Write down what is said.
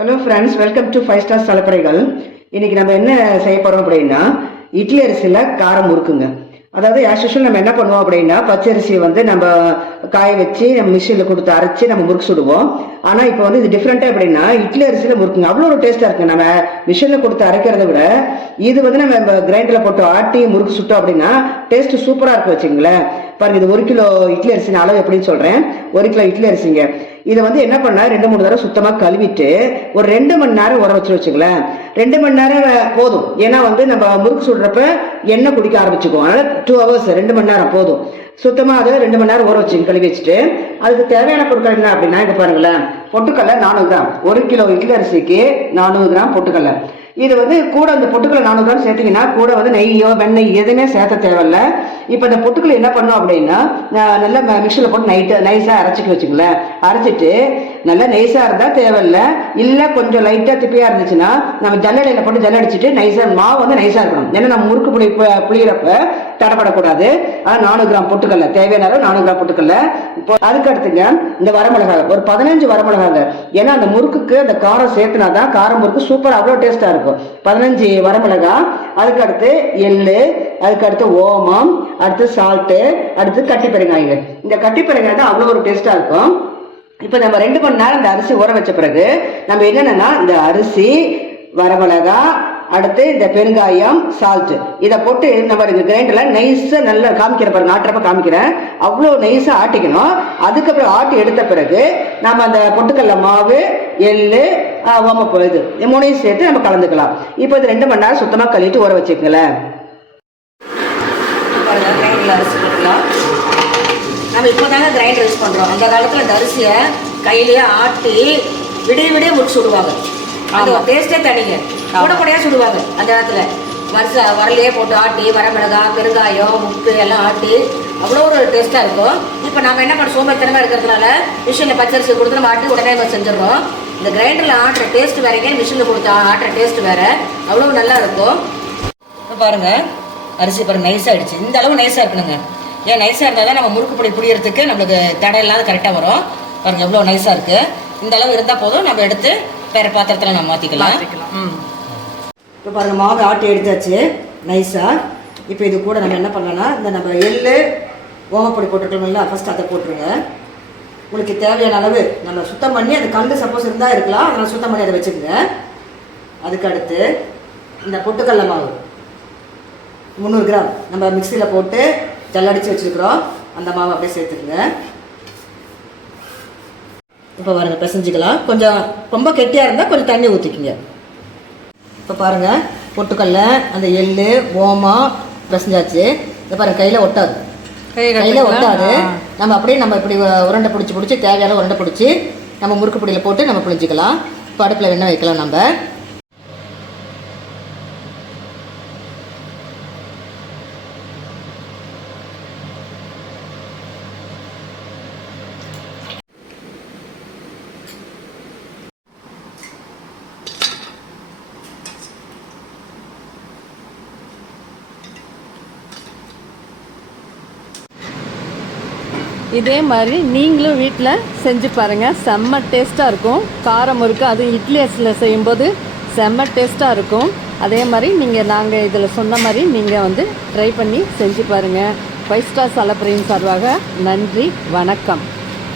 Hello friends welcome to five star சலப்பறைகள் இன்னைக்கு நம்ம என்ன செய்ய போகிறோம் அப்படின்னா இட்லி அரிசியில் காரம் முறுக்குங்க அதாவது ஆஸ் யூஷுவல் நம்ம என்ன பண்ணுவோம் அப்படின்னா பச்சரிசியை வந்து நம்ம காய வச்சு நம்ம மிஷினில் கொடுத்து அரைச்சி நம்ம முறுக்கு சுடுவோம். ஆனால் இப்போ வந்து இது டிஃப்ரெண்ட்டாக எப்படின்னா இட்லி அரிசியில் முறுக்குங்க. அவ்வளோ ஒரு டேஸ்ட்டாக இருக்குது நம்ம மிஷினில் கொடுத்து அரைக்கிறத விட இது வந்து நம்ம கிரைண்டரில் போட்டு ஆட்டி முறுக்கு சுட்டோம் அப்படின்னா டேஸ்ட் சூப்பராக இருக்கு வச்சுங்களேன் பாருங்க இது ஒரு கிலோ இட்லி அரிசி அளவு எப்படின்னு சொல்கிறேன் ஒரு கிலோ இட்லி அரிசிங்க. இதை வந்து என்ன பண்ணலாம் ரெண்டு மூணு தடவை சுத்தமாக கழுவிட்டு ஒரு ரெண்டு மணி நேரம் ஊற வச்சு வச்சுங்களேன் ரெண்டு மணி நேரம் போதும். ஏன்னா வந்து நம்ம முறுக்கு சுடுறப்ப எண்ணெய் குடிக்க ஆரம்பிச்சுக்குவோம். அதனால் டூ ஹவர்ஸ் ரெண்டு மணி நேரம் போதும். சுத்தமாக அதை ரெண்டு மணி நேரம் ஊற வச்சு கழுவி வச்சுட்டு அதுக்கு தேவையான பொருட்கள் என்ன அப்படின்னா இங்கே பாருங்களேன். பொட்டுக்கடலை நானூறு கிராம். ஒரு கிலோ இட்லி அரிசிக்கு நானூறு கிராம் பொட்டுக்கடலை. இது வந்து கூட அந்த பொட்டுக்கடலை நானூறு கிராம் சேர்த்தீங்கன்னா கூட வந்து நெய்யோ வெண்ணெய் எதுவுமே சேர்த்த தேவையில்ல. இப்போ இந்த பொட்டுக்களை என்ன பண்ணும் அப்படின்னா நல்லா மிக்சியில் போட்டு நைட்டு நைஸாக அரைச்சிக்க வச்சுங்களேன் அரைச்சிட்டு நல்லா நைஸாக இருந்தால் தேவையில்ல. இல்லை கொஞ்சம் லைட்டாக திப்பியாக இருந்துச்சுன்னா நம்ம ஜல்லடையில் போட்டு ஜல்லடிச்சிட்டு நைஸாக மாவு வந்து நைஸாக இருக்கணும். ஏன்னா நம்ம முறுக்கு புளி பு- தடப்படக்கூடாது. ஆனால் நானூறு கிராம் பொட்டுக்கல்ல தேவையான அளவு நானூறு கிராம் பொட்டுக்கல்ல இப்போ அதுக்கு அடுத்துங்க இந்த வரமிளகாய். ஒரு பதினஞ்சு வரமிளகாங்க ஏன்னா அந்த முறுக்குக்கு அந்த காரம் சேர்த்துனா தான் காரம் முறுக்கு சூப்பர் அவ்வளோ டேஸ்ட்டாக இருக்கும். பதினஞ்சு வரமிளகாய் அதுக்கு அடுத்து எள்ளு அதுக்கு அடுத்து ஓமம் அடுத்து சால்ட்டு அடுத்து கட்டி பெருங்காயங்க இந்த கட்டி பெருங்காயம் தான் அவ்வளோ ஒரு டேஸ்ட்டாக இருக்கும். இப்போ நம்ம ரெண்டு மணி நேரம் இந்த அரிசி ஊற வச்ச பிறகு நம்ம என்னென்னா இந்த அரிசி வரமிளகா அடுத்து இந்த பெருங்காயம் சால்ட்டு இதை போட்டு நம்ம கிரைண்டரில் நைஸாக நல்லா காமிக்கிற பாருங்க ஆட்டுறப்ப காமிக்கிறேன். அவ்வளோ நைஸாக ஆட்டிக்கணும். அதுக்கப்புறம் ஆட்டி எடுத்த பிறகு நம்ம அந்த பொட்டுக்கடல மாவு எள்ளு ஓமப்போ இது இது மூணையும் சேர்த்து நம்ம கலந்துக்கலாம். இப்போ இது ரெண்டு மணி நேரம் சுத்தமாக கழுவிட்டு ஊற வச்சுக்கங்களேன். பாருங்க கிரைண்டரில் அரிசி போட்டுக்கலாம் நம்ம இப்போ தாங்க கிரைண்டர் யூஸ் பண்ணுறோம் அந்த காலத்தில் இந்த அரிசியை கையிலேயே ஆட்டி விடிய விடிய முடிச்சு சுடுவாங்க. அது டேஸ்டே தனிங்க. கூட கூடையாக சுடுவாங்க. அந்த நேரத்தில் வருஷ வரலையே போட்டு ஆட்டி வரமிளகாய் பெருங்காயம் உப்பு எல்லாம் ஆட்டி அவ்வளோ ஒரு டேஸ்ட்டாக இருக்கும். இப்போ நம்ம என்ன பண்ண சோம்பேறித்தனமாக இருக்கிறதுனால மிஷினில் பச்சரிசி கொடுத்து நம்ம ஆட்டி உடனே நம்ம செஞ்சிடறோம். இந்த கிரைண்டரில் ஆட்டுற டேஸ்ட் வேறங்க மிஷினில் கொடுத்து ஆட்டுற டேஸ்ட் வேற. அவ்வளோ நல்லா இருக்கும். இப்போ பாருங்க. அரிசி பாருங்க நைஸாக ஆயிடுச்சு இந்த அளவு நைஸாக இருக்கணுங்க. ஏன் நைஸாக இருந்தால் தான் நம்ம முறுக்கு பொடி புளியறதுக்கு நம்மளுக்கு தடை இல்லாத கரெக்டாக வரும். பாருங்க எவ்வளோ நைஸாக இருக்கு. இந்த அளவு இருந்தால் போதும் நம்ம எடுத்து வேற பாத்திரத்தில் நம்ம மாற்றிக்கலாம் ம். இப்போ பாருங்க மாவு ஆட்டி எடுத்தாச்சு. நைஸாக இப்போ இது கூட நம்ம என்ன பண்ணலாம்னா இந்த நம்ம எள்ளு ஓமப்பொடி போட்டிருக்கோம்ல ஃபர்ஸ்ட் அதை போட்டுருங்க. உங்களுக்கு தேவையான அளவு நம்ம சுத்தம் பண்ணி அது கல் சப்போஸ் இருந்தால் இருக்கலாம் அதனால் சுத்தம் பண்ணி அதை வச்சுக்கோங்க. அதுக்கு அடுத்து இந்த பொட்டுக்கடல மாவு. முந்நூறு கிராம். நம்ம மிக்சியில் போட்டு ஜல்லடிச்சு வச்சுருக்குறோம். அந்த மாவை அப்படியே சேர்த்துக்குங்க. இப்போ பாருங்க பிசைஞ்சிக்கலாம். கொஞ்சம் ரொம்ப கெட்டியாக இருந்தால் கொஞ்சம் தண்ணி ஊற்றிக்குங்க இப்போ பாருங்கள் பொட்டுக்கடல அந்த எள்ளு ஓமம் பிசைஞ்சாச்சு. இதை பாருங்க கையில் ஒட்டாது. கையில் ஒட்டாது. நம்ம அப்படியே நம்ம இப்படி உருண்டை பிடிச்சி பிடிச்சி தேவையான உருண்டை பிடிச்சி நம்ம முறுக்கு பொடியில் போட்டு நம்ம புளிஞ்சிக்கலாம் இப்போ அடுப்பில் வெண்ணெய் வைக்கலாம் நம்ம. இதே மாதிரி நீங்களும் வீட்டில் செஞ்சு பாருங்கள் செம்ம டேஸ்ட்டாக இருக்கும். காரம் இருக்குது அதுவும் இட்லி அரிசியில் செய்யும்போது செம்ம டேஸ்ட்டாக இருக்கும். அதே மாதிரி நீங்கள் நாங்கள் இதில் சொன்ன மாதிரி நீங்கள் வந்து ட்ரை பண்ணி செஞ்சு பாருங்கள் ஃபைவ் ஸ்டார் செலப்ரின் சார்பாக நன்றி வணக்கம்.